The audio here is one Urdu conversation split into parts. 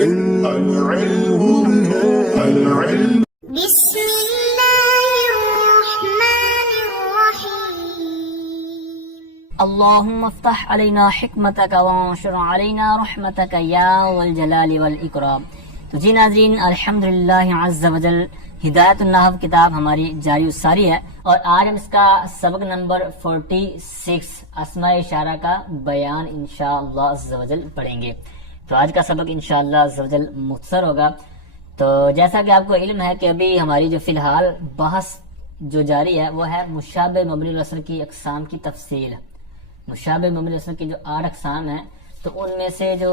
بسم الله الرحمن الرحيم اللهم افتح علينا حکمتک وانشر علينا رحمتک یا ذا الجلال والاکرام۔ تو جی ناظرین، الحمدللہ عز وجل ہدایت النحو کتاب ہماری جاری الساری ہے، اور آج ہم اس کا سبق نمبر 46 اسماء اشارہ کا بیان انشاءاللہ عز وجل پڑھیں گے۔ تو آج کا سبق انشاءاللہ عز وجل مختصر ہوگا۔ تو جیسا کہ آپ کو علم ہے کہ ابھی ہماری جو فی الحال بحث جو جاری ہے وہ ہے مشابہ مبنی الاصل کی اقسام کی تفصیل۔ مشابہ مبنی الاصل کی جو 8 اقسام ہیں، تو ان میں سے جو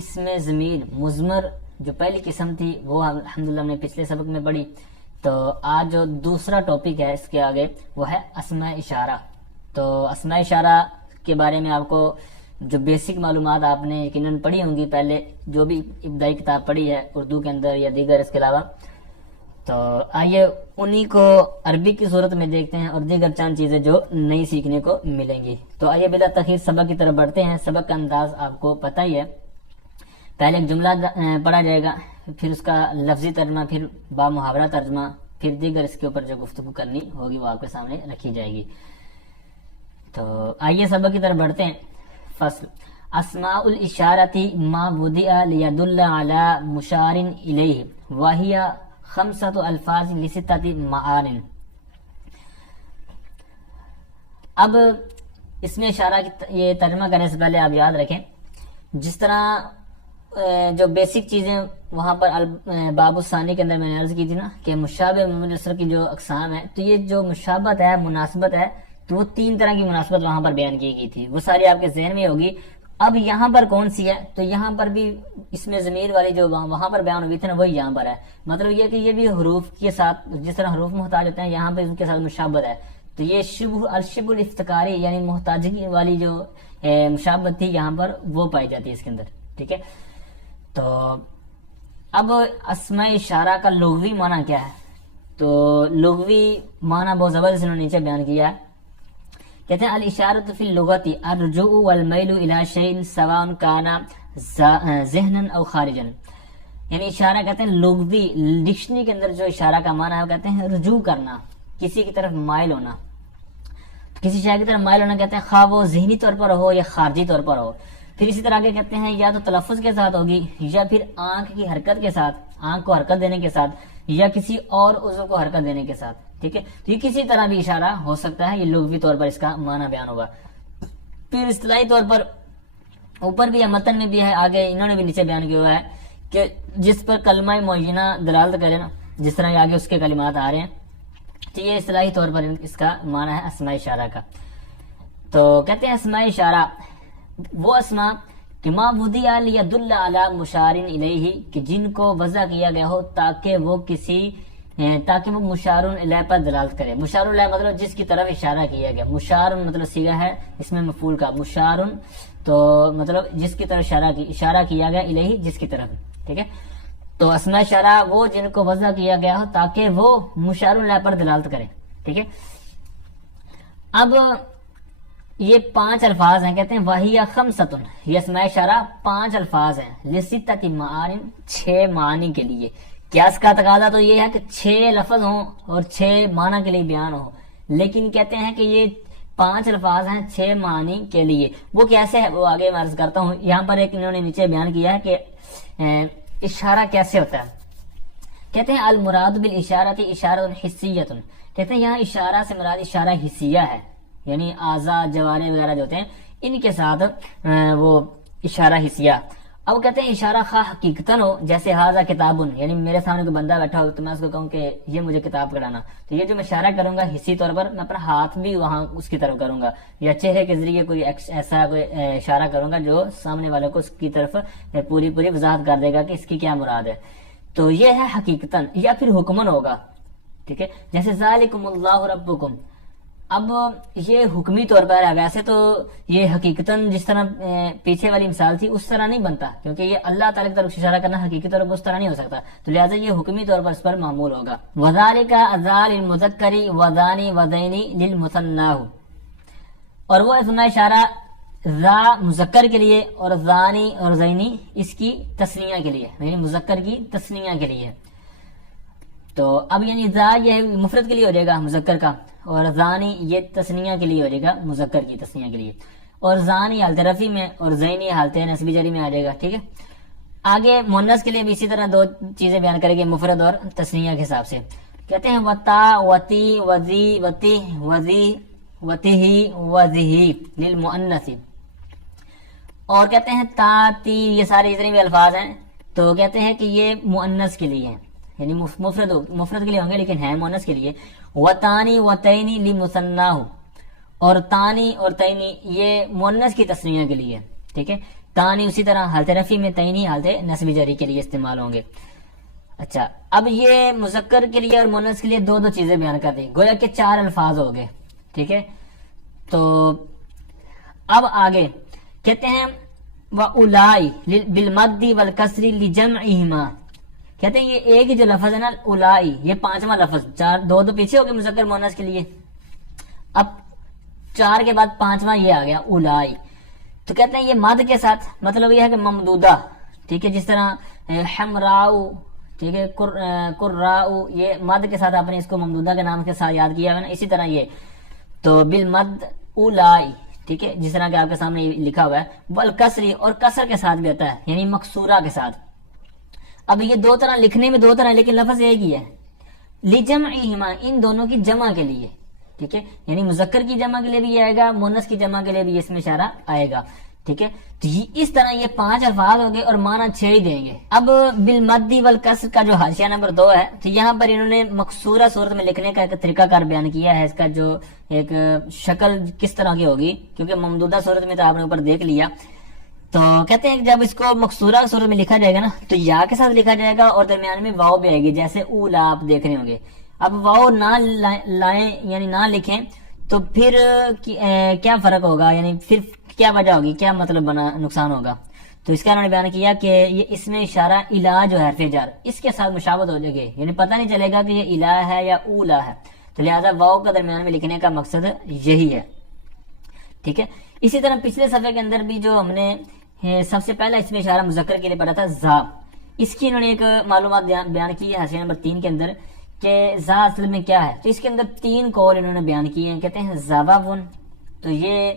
اسم ضمیر مضمر جو پہلی قسم تھی وہ الحمدللہ ہم نے پچھلے سبق میں پڑھی۔ تو آج جو دوسرا ٹاپک ہے اس کے آگے وہ ہے اسماء اشارہ۔ تو اسماء اشارہ کے بارے میں آپ کو جو بیسک معلومات آپ نے یقیناً پڑھی ہوں گی پہلے، جو بھی ابتدائی کتاب پڑھی ہے اردو کے اندر یا دیگر اس کے علاوہ۔ تو آئیے انہی کو عربی کی صورت میں دیکھتے ہیں اور دیگر چند چیزیں جو نئی سیکھنے کو ملیں گی۔ تو آئیے بلا تاخیر سبق کی طرف بڑھتے ہیں۔ سبق کا انداز آپ کو پتہ ہی ہے، پہلے ایک جملہ پڑھا جائے گا، پھر اس کا لفظی ترجمہ، پھر با محاورہ ترجمہ، پھر دیگر اس کے اوپر جو گفتگو کرنی ہوگی وہ آپ کے سامنے رکھی جائے گی۔ تو آئیے سبق کی طرف بڑھتے ہیں۔ فصل اسماء الاشارۃ ما وضع لیدل علی مشار الیہ وہی 5 الفاظ ل6 معان۔ اب اس میں اشارہ کی یہ ترجمہ کرنے سے پہلے آپ یاد رکھیں، جس طرح جو بیسک چیزیں وہاں پر باب الثانی کے اندر میں نے عرض کی تھی نا کہ مشابہ مبنی الاصل کی جو اقسام ہے، تو یہ جو مشابہت ہے، مناسبت ہے، تو وہ 3 طرح کی مناسبت وہاں پر بیان کی گئی تھی، وہ ساری آپ کے ذہن میں ہوگی۔ اب یہاں پر کون سی ہے؟ تو یہاں پر بھی اس میں ضمیر والی جو وہاں پر بیان ہوئی تھی نا، وہی یہاں پر ہے۔ مطلب یہ کہ یہ بھی حروف کے ساتھ، جس طرح حروف محتاج ہوتے ہیں، یہاں پہ ان کے ساتھ مشابہت ہے۔ تو یہ الشبہ الافتقاری یعنی محتاجگی والی جو مشابہت تھی یہاں پر وہ پائی جاتی ہے اس کے اندر، ٹھیک ہے۔ تو اب اسماء اشارہ کا لغوی معنی کیا ہے؟ تو لغوی معنی بہت زبردست انہوں نے نیچے بیان کیا ہے۔ کہتے ہیں الاشارۃ فی اللغۃ الرجوع والمیل الی شیء سواء کان ذہنا او خارجا۔ یعنی اشارہ کہتے ہیں لغوی ڈکشنری کے اندر جو اشارہ کا معنی ہے وہ کہتے ہیں رجوع کرنا، کسی کی طرف مائل ہونا، کسی شے کی طرف مائل ہونا کہتے ہیں، خواہ وہ ذہنی طور پر ہو یا خارجی طور پر ہو۔ پھر اسی طرح آگے کہتے ہیں یا تو تلفظ کے ساتھ ہوگی، یا پھر آنکھ کی حرکت کے ساتھ، آنکھ کو حرکت دینے کے ساتھ، یا کسی اور عضو کو حرکت دینے کے ساتھ، ٹھیک ہے۔ تو یہ کسی طرح بھی اشارہ ہو سکتا ہے، یہ لغوی طور پر اس کا معنی بیان ہوگا۔ پھر اصطلاحی طور پر اوپر بھی ہے، متن میں بھی ہے، آگے انہوں نے بھی نیچے بیان کیا ہوا ہے کہ جس پر کلمہ معینہ دلالت کرے نا، جس طرح آگے اس کے کلمات آ رہے ہیں، تو یہ اصطلاحی طور پر اس کا معنی ہے اسماء اشارہ کا۔ تو کہتے ہیں اسماء اشارہ وہ اسماء کہ ما وضع لیدل علی مشار الیہ، کہ جن کو وضع کیا گیا ہو تاکہ وہ مشار الیہ پر دلالت کرے۔ مشار الیہ مطلب جس کی طرف اشارہ کیا گیا، مشار مطلب صیغہ ہے اس میں مفعول کا، مشار تو مطلب جس کی طرف اشارہ کیا گیا، الیہ جس کی طرف، ٹھیک ہے۔ تو اسماء اشارہ وہ جن کو وضع کیا گیا ہو تاکہ وہ مشار الیہ پر دلالت کرے، ٹھیک ہے۔ اب یہ 5 الفاظ ہیں، کہتے ہیں وہی 5، یہ اسماء اشارہ 5 الفاظ ہیں، ل6 معان 6 معنی کے لیے۔ کیا اس کا تقاضا تو یہ ہے کہ 6 لفظ ہوں اور 6 معنی کے لیے بیان ہو، لیکن کہتے ہیں کہ یہ 5 الفاظ ہیں 6 معنی کے لیے۔ وہ کیسے ہے وہ آگے میں عرض کرتا ہوں۔ یہاں پر ایک انہوں نے نیچے بیان کیا ہے کہ اشارہ کیسے ہوتا ہے۔ کہتے ہیں المراد بالاشارۃ اشارۃ حسیۃ، کہتے ہیں یہاں اشارہ سے مراد اشارہ حسیہ ہے، یعنی اعضاء جوارح وغیرہ جو ہوتے ہیں ان کے ساتھ وہ اشارہ حسیہ۔ اب کہتے ہیں اشارہ خواہ حقیقتاً ہو، جیسے ھذا کتاب، یعنی میرے سامنے کوئی بندہ بیٹھا ہو تو میں اس کو کہوں کہ یہ مجھے کتاب پڑھانا، تو یہ جو میں اشارہ کروں گا حسی طور پر، میں اپنا ہاتھ بھی وہاں اس کی طرف کروں گا، یا چہرے کے ذریعے کوئی ایسا کوئی اشارہ کروں گا جو سامنے والے کو اس کی طرف پوری وضاحت کر دے گا کہ اس کی کیا مراد ہے۔ تو یہ ہے حقیقتاً، یا پھر حکمن ہوگا، ٹھیک ہے، جیسے ذالکم اللہ ربکم۔ اب یہ حکمی طور پر ہے، ویسے تو یہ حقیقتاً جس طرح پیچھے والی مثال تھی اس طرح نہیں بنتا، کیونکہ یہ اللہ تعالیٰ کی طرف اشارہ کرنا حقیقی طور پر اس طرح نہیں ہو سکتا، تو لہٰذا یہ حکمی طور پر اس پر معمول ہوگا۔ وَذَلِكَ أَذَا لِلْمُذَكَّرِ وَذَانِ وَذَيْنِ لِلْمُثَنَّى، اور وہ اسماء اشارہ ذا مذکر کے لیے اور ذانی اور زینی اس کی تثنیہ کے لیے، یعنی مذکر کی تثنیہ کے لیے. تو اب یعنی ذا یہ مفرد کے لیے ہو جائے گا مذکر کا، اور ذانی یہ تثنیہ کے لیے ہو جائے گا مذکر کی تثنیہ کے لیے، اور ذانی حالت رفی میں اور زینی حالت نصبی جری میں آ جائے گا. ٹھیک ہے. آگے مؤنث کے لیے بھی اسی طرح دو چیزیں بیان کریں گے مفرد اور تثنیہ کے حساب سے. کہتے ہیں وتا وتی وزی وتی وزی وتہی وزہی للمؤنث، اور کہتے ہیں تا تی، یہ سارے جتنے بھی الفاظ ہیں تو کہتے ہیں کہ یہ مؤنث کے لیے ہیں، یعنی مفرد کے لیے ہوں گے لیکن ہیں مؤنث کے لیے. وتانی وتینی لمثناہ، اور تانی اور تینی یہ مؤنث کی تثنیہ کے لیے. ٹھیک ہے. تانی اسی طرح حالت رفی میں، تینی حالت نصب جری کے لیے استعمال ہوں گے. اچھا، اب یہ مذکر کے لیے اور مؤنث کے لیے دو چیزیں بیان کر دیں، گویا کہ 4 الفاظ ہو گئے. ٹھیک ہے. تو اب آگے کہتے ہیں وَأُولَائی بِالْمَدِّ وَالْكَسْرِ لِجَمْعِهِمَا، کہتے ہیں یہ ایک ہی جو لفظ ہے نا اولائی، یہ 5واں لفظ، 4 دو پیچھے ہو گئے مذکر مؤنث کے لیے، اب 4 کے بعد 5واں یہ آ گیا اولائی. تو کہتے ہیں یہ مد کے ساتھ، مطلب یہ ہے کہ ممدودہ. ٹھیک ہے. جس طرح حمراؤ، ٹھیک ہے، قراؤ، یہ مد کے ساتھ آپ نے اس کو ممدودہ کے نام کے ساتھ یاد کیا ہے نا، اسی طرح یہ تو بالمد اولائی. ٹھیک ہے. جس طرح کہ آپ کے سامنے لکھا ہوا ہے. والکسری، اور کسر کے ساتھ بھی آتا ہے، یعنی مکسورہ کے ساتھ. اب یہ 2 طرح لکھنے میں 2 طرح، لیکن لفظ ایک ہی ہے. لجمعہما، ان دونوں کی جمع کے لیے. ٹھیک ہے. یعنی مذکر کی جمع کے لیے بھی آئے گا، مؤنث کی جمع کے لیے بھی اس میں اشارہ آئے گا. ٹھیک ہے. تو اس طرح یہ 5 الفاظ ہو گئے اور معنی 6 ہی دیں گے. اب بالمد والکسر کا جو حاشیہ نمبر 2 ہے، تو یہاں پر انہوں نے مکسورہ صورت میں لکھنے کا ایک طریقہ کار بیان کیا ہے. اس کا جو ایک شکل کس طرح کی ہوگی، کیونکہ ممدودہ صورت میں تو آپ نے اوپر دیکھ لیا. تو کہتے ہیں کہ جب اس کو مکسورہ صورت میں لکھا جائے گا نا، تو یا کے ساتھ لکھا جائے گا اور درمیان میں واو بھی آئے گی، جیسے اولا آپ دیکھ رہے ہوں گے. اب واو نہ لائیں یعنی نہ لکھیں تو پھر کیا فرق ہوگا، یعنی پھر کیا وجہ ہوگی، کیا مطلب بنا نقصان ہوگا. تو اس کا انہوں نے بیان کیا کہ یہ اس میں اشارہ الہ جو ہے حرف جر، اس کے ساتھ مشابہت ہو جائے گی، یعنی پتہ نہیں چلے گا کہ یہ الہ ہے یا اولا ہے. تو لہذا واو کا درمیان میں لکھنے کا مقصد یہی ہے. ٹھیک ہے. اسی طرح پچھلے صفحے کے اندر بھی جو ہم نے سب سے پہلا اس میں اشارہ مذکر کے لیے پڑھا تھا زا، اس کی انہوں نے ایک معلومات بیان کی ہے حاشیہ نمبر 3 کے اندر کہ زا اصل میں کیا ہے. تو اس کے اندر 3 قول انہوں نے بیان کیے ہیں. کہتے ہیں زاواون، تو یہ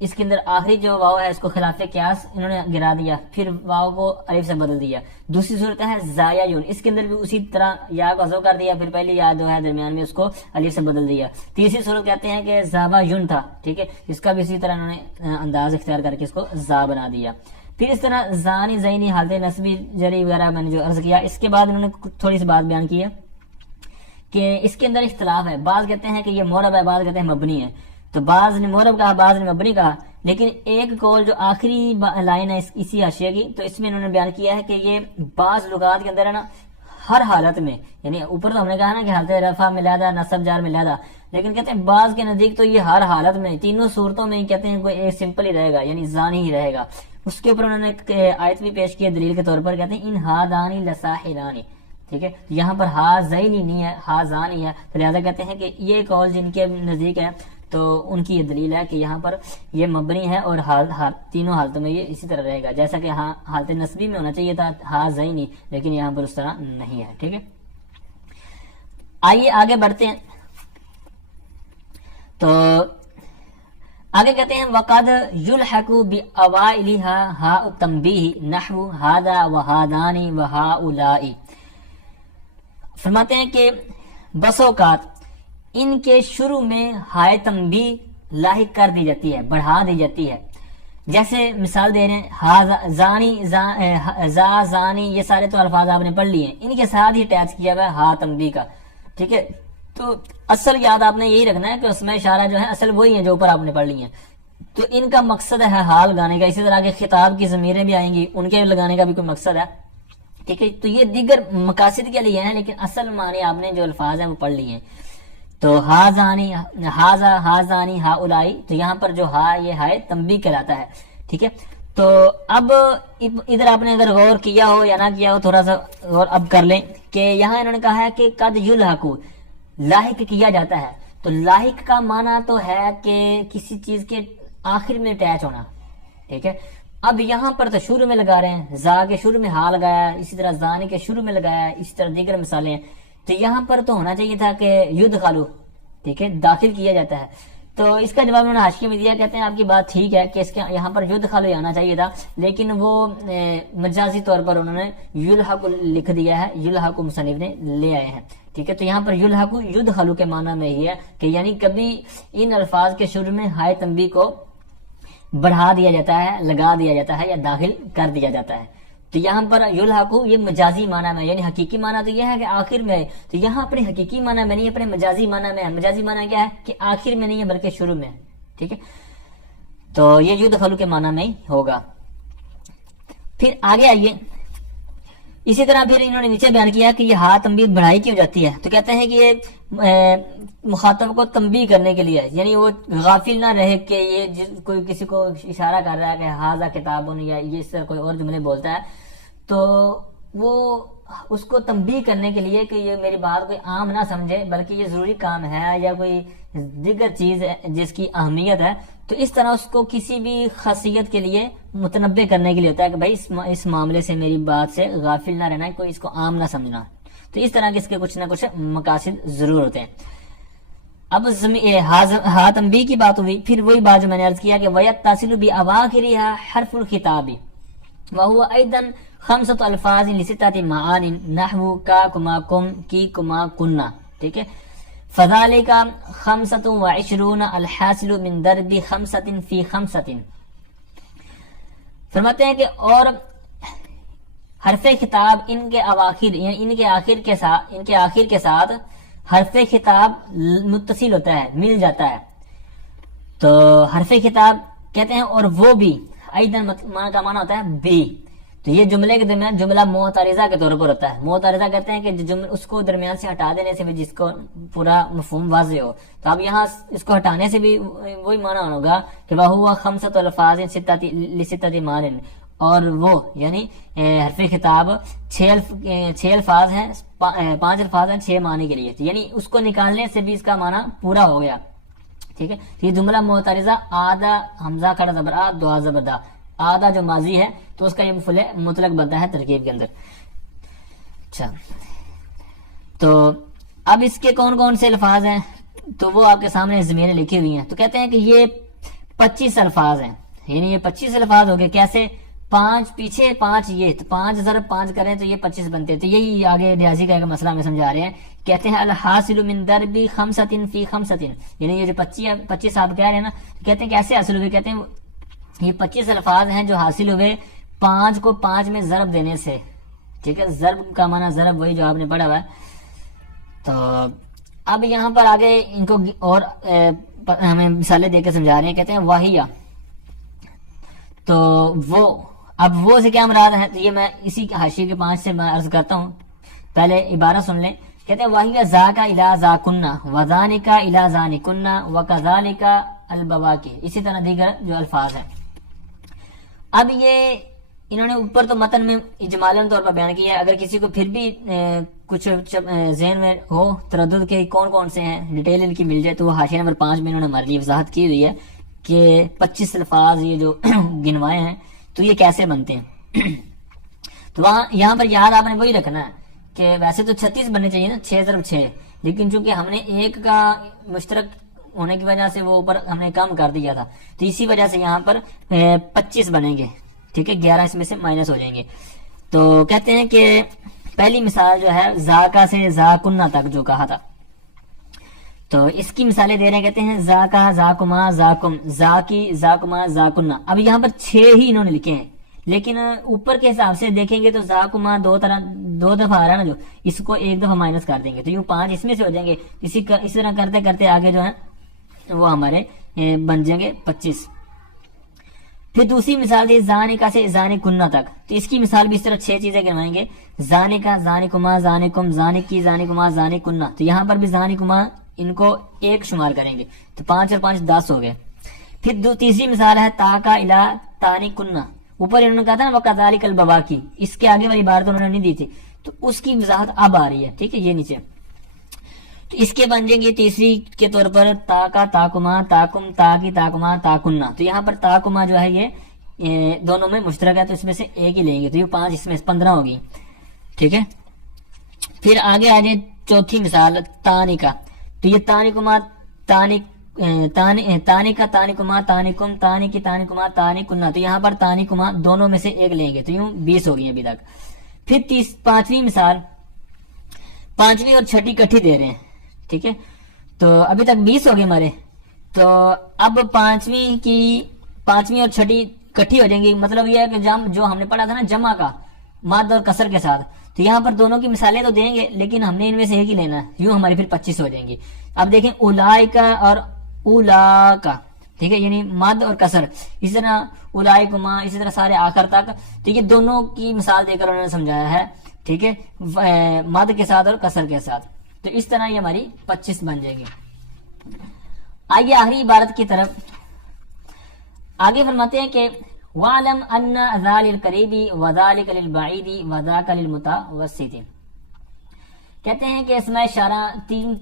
اس کے اندر آخری جو واو ہے اس کو خلاف قیاس انہوں نے گرا دیا، پھر واو کو الف سے بدل دیا. دوسری صورت ہے زایاون، اس کے اندر بھی اسی طرح یا کو حذف کر دیا، پھر پہلی یا جو ہے درمیان میں اس کو الف سے بدل دیا. تیسری صورت کہتے ہیں کہ زاوایون تھا. ٹھیک ہے. اس کا بھی اسی طرح انہوں نے انداز اختیار کر کے اس کو زا بنا دیا. پھر اس طرح زانی زینی حالت نصبی جری وغیرہ میں نے جو عرض کیا، اس کے بعد انہوں نے تھوڑی سی بات بیان کی ہے کہ اس کے اندر اختلاف ہے. بعض کہتے ہیں کہ یہ معرب ہے، بعض کہتے ہیں مبنی ہے. تو بعض نے معرب کہا، بعض نے مبنی کہا. لیکن ایک قول جو آخری لائن ہے اسی حاشیے کی، تو اس میں انہوں نے بیان کیا ہے کہ یہ بعض لغات کے اندر ہے نا ہر حالت میں، یعنی اوپر تو ہم نے کہا نا کہ حالت رفع میں لہدا، نصب جار میں لہدا، لیکن کہتے ہیں بعض کے نزدیک تو یہ ہر حالت میں، تینوں صورتوں میں کہتے ہیں کوئی ایک سمپل ہی رہے گا، یعنی زانی ہی رہے گا. اس کے اوپر انہوں نے ایک آیت بھی پیش کی ہے دلیل کے طور پر. کہتے ہیں ان ہادانی لساحرانی. ٹھیک ہے. یہاں پر ہا زینی نہیں ہے، ہا زانی ہے. تو لہذا کہتے ہیں کہ یہ قول جن کے نزدیک ہے تو ان کی یہ دلیل ہے کہ یہاں پر یہ مبنی ہے اور تینوں حالتوں میں یہ اسی طرح رہے گا، جیسا کہ ہاں حالت نصبی میں ہونا چاہیے تھا ہا زینی، لیکن یہاں پر اس طرح نہیں ہے. ٹھیک ہے. آئیے آگے بڑھتے ہیں. تو آگے کہتے ہیں وقد یلحق بأوائلها ہاء التنبیہ نحو ہذا وہادانی وہاؤلائی. فرماتے ہیں کہ بس اوقات ان کے شروع میں ہائے تنبیہ لاحق کر دی جاتی ہے، بڑھا دی جاتی ہے. جیسے مثال دے رہے ہیں زانی زانی، یہ سارے تو الفاظ آپ نے پڑھ لیے ہیں، ان کے ساتھ ہی اٹیچ کیا ہوا ہے ہا تنبیہ کا. ٹھیک ہے. تو اصل یاد آپ نے یہی رکھنا ہے کہ اس میں اشارہ جو ہے اصل وہی ہیں جو اوپر آپ نے پڑھ لی ہیں. تو ان کا مقصد ہے حال لگانے کا. اسی طرح کے خطاب کی ضمیریں بھی آئیں گی، ان کے لگانے کا بھی کوئی مقصد ہے. ٹھیک ہے. تو یہ دیگر مقاصد کے لیے ہیں، لیکن اصل معنی آپ نے جو الفاظ ہیں وہ پڑھ لیے ہیں. تو ہا زانی، ہا زانی، ہا اولائی، تو یہاں پر جو ہا یہ ہائے تنبیہ کہلاتا ہے. ٹھیک ہے. تو اب ادھر آپ نے اگر غور کیا ہو یا نہ کیا ہو، تھوڑا سا غور اب کر لیں کہ یہاں انہوں نے کہا ہے کہ قد یلحق، لاحق کیا جاتا ہے. تو لاحق کا معنی تو ہے کہ کسی چیز کے آخر میں اٹیچ ہونا، ٹھیک ہے. اب یہاں پر تو شروع میں لگا رہے ہیں، زا کے شروع میں ہا لگایا، اسی طرح زانی کے شروع میں لگایا، اسی طرح دیگر مثالیں ہیں. تو یہاں پر تو ہونا چاہیے تھا کہ یدخلو، ٹھیک ہے، داخل کیا جاتا ہے. تو اس کا جواب انہوں نے حاشیے میں دیا، کہتے ہیں آپ کی بات ٹھیک ہے کہ اس کے یہاں پر یدخلو آنا چاہیے تھا، لیکن وہ مجازی طور پر انہوں نے یلحق لکھ دیا ہے، یلحق مصنف نے لے آئے ہیں، ٹھیک ہے. تو یہاں پر یلحق یدخلو کے معنی میں یہ ہے کہ یعنی کبھی ان الفاظ کے شروع میں ہائے تنبیہ کو بڑھا دیا جاتا ہے، لگا دیا جاتا ہے یا داخل کر دیا جاتا ہے. تو یہاں پر یلحقو یہ مجازی معنی میں، یعنی حقیقی معنی تو یہ ہے کہ آخر میں ہے، تو یہاں اپنے حقیقی معنی میں نہیں، اپنے مجازی معنی میں ہے. مجازی معنی کیا ہے کہ آخر میں نہیں ہے بلکہ شروع میں ہے، ٹھیک ہے. تو یہ یدخلو کے معنی میں ہی ہوگا. پھر آگے آئیے، اسی طرح پھر انہوں نے نیچے بیان کیا کہ یہ ہا تنبیہ بڑھائی کیوں جاتی ہے. تو کہتے ہیں کہ یہ مخاطب کو تنبیہ کرنے کے لیے ہے، یعنی وہ غافل نہ رہے کہ یہ کوئی کسی کو اشارہ کر رہا ہے کہ ہاذا کتابن، یا یہ اس طرح کوئی اور جملے بولتا ہے، تو وہ اس کو تنبیہ کرنے کے لیے کہ یہ میری بات کوئی عام نہ سمجھے بلکہ یہ ضروری کام ہے یا کوئی دیگر چیز ہے جس کی اہمیت ہے. تو اس طرح اس کو کسی بھی خاصیت کے لیے متنبع کرنے کے لیے ہوتا ہے کہ بھائی اس معاملے سے میری بات سے غافل نہ رہنا، کوئی اس کو عام نہ سمجھنا. تو اس طرح کے اس کے کچھ نہ کچھ مقاصد ضرور ہوتے ہیں. اب ہا تنبیہ کی بات ہوئی، پھر وہی بات جو میں نے عرض کیا کہ وَيَتَّصِلُ بِأَوَاخِرِهَا حرف الخطاب وَهُوَ أَيْضًا خمسة الفاظ لستة معان نحو کا کما کم کی کما کننا، ٹھیک ہے. فَذَلِكَ 25 الحاصل من ضرب 5 فی 5. فرماتے ہیں کہ اور حرف خطاب ان کے اواخر، یعنی ان کے آخر کے ساتھ حرف خطاب متصل ہوتا ہے، مل جاتا ہے. تو حرف خطاب کہتے ہیں اور وہ بھی ایدن کا معنی ہوتا ہے بھی. تو یہ جملے کے درمیان جملہ معترضہ کے طور پر ہوتا ہے. معترضہ کہتے ہیں کہ جملہ اس کو درمیان سے ہٹا دینے سے بھی جس کو پورا مفہوم واضح ہو. تو اب یہاں اس کو ہٹانے سے بھی وہی معنی ہوگا کہ وَهُوَ 5 الفاظ لستة معان، اور وہ یعنی حرف خطاب 6 الفاظ ہیں، 5 الفاظ ہیں 6 معنی کے لیے. یعنی اس کو نکالنے سے بھی اس کا معنی پورا ہو گیا، ٹھیک ہے. یہ جملہ معترضہ آدھا حمزہ کھڑا زبر آ دعا زبر دا، آدھا جو ماضی ہے تو اس کا یہ مفعول مطلق بنتا ہے ترکیب کے اندر. اچھا، تو اب اس کے کون کون سے الفاظ ہیں تو وہ آپ کے سامنے ضمیریں لکھی ہوئی ہیں. تو کہتے ہیں کہ یہ 25 الفاظ ہیں، یعنی یہ 25 الفاظ ہو گئے. کیسے؟ 5 پیچھے 5 یہ، تو 5 ضرب 5 کریں تو یہ 25 بنتے ہیں. تو یہی آگے ریاضی کا ایک مسئلہ ہمیں سمجھا رہے ہیں. کہتے ہیں الحاصل من ضرب 5 فی 5، یعنی یہ جو 25 آپ کہہ رہے ہیں نا، کہتے ہیں کیسے حاصل ہوئے. کہتے ہیں یہ 25 الفاظ ہیں جو حاصل ہوئے 5 کو 5 میں ضرب دینے سے، ٹھیک ہے. ضرب کا معنی ضرب وہی جو آپ نے پڑھا ہوا ہے. تو اب یہاں پر آگے ان کو اور ہمیں مثالیں دے کے سمجھا رہے ہیں. کہتے ہیں واہیہ، تو وہ، اب وہ سے کیا مراد ہے؟ تو یہ میں اسی حاشیے کے 5 سے میں عرض کرتا ہوں، پہلے عبارت سن لیں. کہتے ہیں واہیہ ذاک الی ذاکنا وذانک الی ذانکنا وکذالک البواکی، اسی طرح دیگر جو الفاظ ہیں. اب یہ انہوں نے اوپر تو متن میں اجمالاً طور پر بیان کیا ہے. اگر کسی کو پھر بھی کچھ ذہن میں ہو تردد کے کون کون سے ہیں، ڈیٹیل ان کی مل جائے، تو وہ حاشیہ نمبر 5 میں انہوں نے ہمارے لیے وضاحت کی ہوئی ہے کہ 25 الفاظ یہ جو گنوائے ہیں تو یہ کیسے بنتے ہیں. تو وہاں یہاں پر یاد آپ نے وہی رکھنا ہے کہ ویسے تو 36 بننے چاہیے نا، 6 ضرب 6، لیکن چونکہ ہم نے ایک کا مشترک ہونے کی وجہ سے وہ اوپر ہم نے کم کر دیا تھا، تو اسی وجہ سے یہاں پر 25 بنیں گے، ٹھیک ہے. 11 اس میں سے مائنس ہو جائیں گے. تو کہتے ہیں کہ پہلی مثال جو ہے ذاکا سے ذاکنا تک جو کہا تھا، تو اس کی مثالیں دے رہے ہیں. کہتے ہیں ذاکا ذاکما ذاکم ذاکی ذاکما ذاکنا. اب یہاں پر 6 ہی انہوں نے لکھے ہیں، لیکن اوپر کے حساب سے دیکھیں گے تو ذاکما 2 دفعہ آ رہا ہے نا، جو اس کو 1 دفعہ مائنس کر دیں گے تو یہ 5 اس میں سے ہو جائیں گے. اسی طرح کرتے کرتے آگے جو ہے وہ ہمارے بن جائیں گے 25. پھر دوسری مثال دی زانکا سے زانکنا تک، تو اس کی مثال بھی اس طرح 6 چیزیں گنوائیں گے. زانکا زانکما زانکم زانکی زانکما زانکنا، تو یہاں پر بھی زانکما ان کو 1 شمار کریں گے، تو 5 اور 5 10 ہو گئے. پھر تیسری مثال ہے تاکا الا تانکنا، اوپر انہوں نے کہا تھا نا وکذالک البواکی، اس کے آگے والی بات انہوں نے نہیں دی تھی، تو اس کی وضاحت اب آ رہی ہے، ٹھیک ہے. یہ نیچے تو اس کے بن جائیں گے تیسری کے طور پر تا کا تاکما، تاکم، تا کی تاکما، تاکنہ. تو یہاں پر تاکما جو ہے یہ دونوں میں مشترک ہے، تو اس میں سے ایک ہی لیں گے، تو یہ 5 اس میں 15 ہوگی. ٹھیک ہے. پھر آگے آ جائیں چوتھی مثال تانکا. تو یہ تانکما، تانکا، تانکما، تانکم، تانکی، تانکما، تانکنہ. تو یہاں پر تانکما دونوں میں سے ایک لیں گے، تو یوں 20 ہوگی ابھی تک. پھر پانچویں مثال، پانچویں اور چھٹی کٹھی دے رہے ہیں. ٹھیک ہے. تو ابھی تک 20 ہو گئے ہمارے. تو اب پانچویں اور چھٹی کٹھی ہو جائیں گی. مطلب یہ ہے کہ جو ہم نے پڑھا تھا نا جمع کا مد اور کسر کے ساتھ، تو یہاں پر دونوں کی مثالیں تو دیں گے لیکن ہم نے ان میں سے ایک ہی لینا ہے. یوں ہماری پھر 25 ہو جائیں گی. اب دیکھیں اولائکا اور اولاکا. ٹھیک ہے. یعنی مد اور کسر. اسی طرح اولائکما، اسی طرح سارے آخر تک. تو یہ دونوں کی مثال دے کر انہوں نے سمجھایا ہے. ٹھیک ہے. مد کے ساتھ اور کسر کے ساتھ. تو اس طرح یہ ہماری 25 بن جائے گی. آئیے آخری عبارت کی طرف. آگے فرماتے ہیں کہ وَعْلَمْ أَنَّ ذَا لِلْقَرِيبِ وَذَلِكَ لِلْبَعِيدِ وَذَاكَ لِلْمُتَوَسِّطِ. کہتے ہیں کہ اسماء اشارہ 3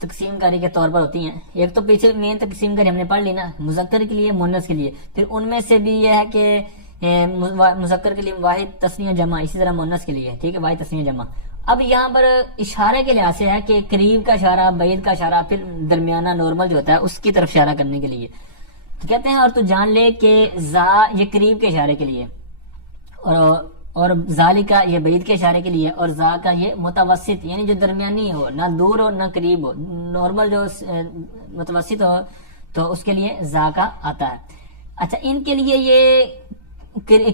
تقسیم کاری کے طور پر ہوتی ہیں. ایک تو پیچھے مین تقسیم کاری ہم نے پڑھ لی نا، مذکر کے لیے، مؤنث کے لیے. پھر ان میں سے بھی یہ ہے کہ مذکر کے لیے واحد تثنیہ جمع، اسی طرح مؤنث کے لیے. ٹھیک ہے. واحد تثنیہ جمع. اب یہاں پر اشارے کے لحاظ سے ہے کہ قریب کا اشارہ، بعید کا اشارہ، پھر درمیانہ نارمل جو ہوتا ہے اس کی طرف اشارہ کرنے کے لیے. تو کہتے ہیں اور تو جان لے کہ زا یہ قریب کے اشارے کے لیے، اور ذالکا یہ بعید کے اشارے کے لیے، اور زا کا یہ متوسط یعنی جو درمیانی ہو، نہ دور ہو نہ قریب ہو، نارمل جو متوسط ہو تو اس کے لیے زا کا آتا ہے. اچھا ان کے لیے یہ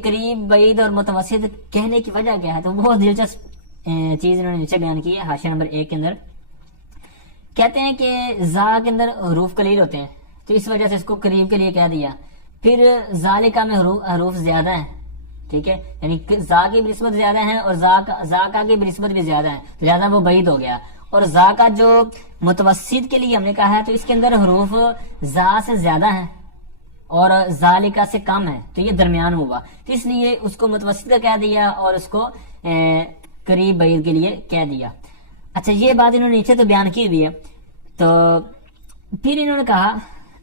قریب، بعید اور متوسط کہنے کی وجہ کیا ہے؟ تو بہت دلچسپ چیز انہوں نے نیچے بیان کی ہے حاشیہ نمبر 1 کے اندر. کہتے ہیں کہ زا کے اندر حروف قلیل ہوتے ہیں تو اس وجہ سے اس کو قریب کے لیے کہہ دیا. پھر ذالکا میں حروف زیادہ ہیں. ٹھیک ہے. یعنی زا کی بنسبت زیادہ ہیں اور زاکا کی بنسبت بھی زیادہ ہیں، لہذا وہ بعید ہو گیا. اور زا کا جو متوسط کے لیے ہم نے کہا ہے تو اس کے اندر حروف زا سے زیادہ ہیں اور ذالکا سے کم ہے، تو یہ درمیان ہوا، تو اس لیے اس کو متوسط کا کہہ دیا اور اس کو قریب بعید کے لیے کہہ دیا. اچھا یہ بات انہوں نے نیچے تو بیان کی ہوئی ہے. تو پھر انہوں نے کہا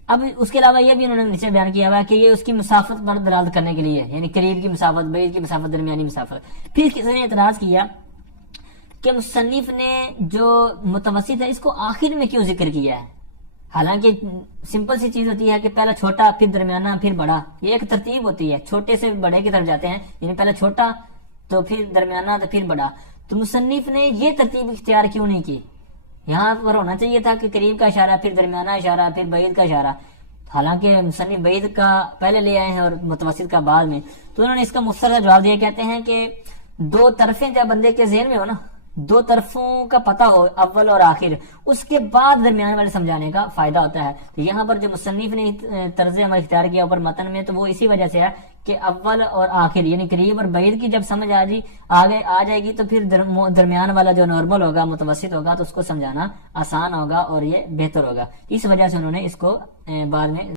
اب اس کے علاوہ یہ بھی انہوں نے نیچے بیان کیا ہوا کہ یہ اس کی مسافت پر دلالت کرنے کے لیے، یعنی قریب کی مسافت، بعید کی مسافت، درمیانی مسافت. پھر کسی نے اعتراض کیا کہ مصنف نے جو متوسط ہے اس کو آخر میں کیوں ذکر کیا ہے؟ حالانکہ سمپل سی چیز ہوتی ہے کہ پہلا چھوٹا پھر درمیانہ پھر بڑا، یہ ایک ترتیب ہوتی ہے، چھوٹے سے بڑے کی طرف جاتے ہیں، یعنی پہلا چھوٹا تو پھر درمیانہ تو پھر بڑا. تو مصنف نے یہ ترتیب اختیار کیوں نہیں کی؟ یہاں پر ہونا چاہیے تھا کہ قریب کا اشارہ، پھر درمیانہ اشارہ، پھر بعید کا اشارہ. حالانکہ مصنف بعید کا پہلے لے آئے ہیں اور متوسط کا بعد میں. تو انہوں نے اس کا مختصر جواب دیا. کہتے ہیں کہ 2 طرفیں جب بندے کے ذہن میں ہو نا، 2 طرفوں کا پتہ ہو اول اور آخر، اس کے بعد درمیان والے سمجھانے کا فائدہ ہوتا ہے. تو یہاں پر جو مصنف نے طرز عمل اختیار کیا اوپر متن میں، تو وہ اسی وجہ سے ہے کہ اول اور آخر یعنی قریب اور بعید کی جب سمجھ آ جائے گی تو پھر درمیان والا جو نارمل ہوگا، متوسط ہوگا، تو اس کو سمجھانا آسان ہوگا اور یہ بہتر ہوگا. اس وجہ سے انہوں نے اس کو بعد میں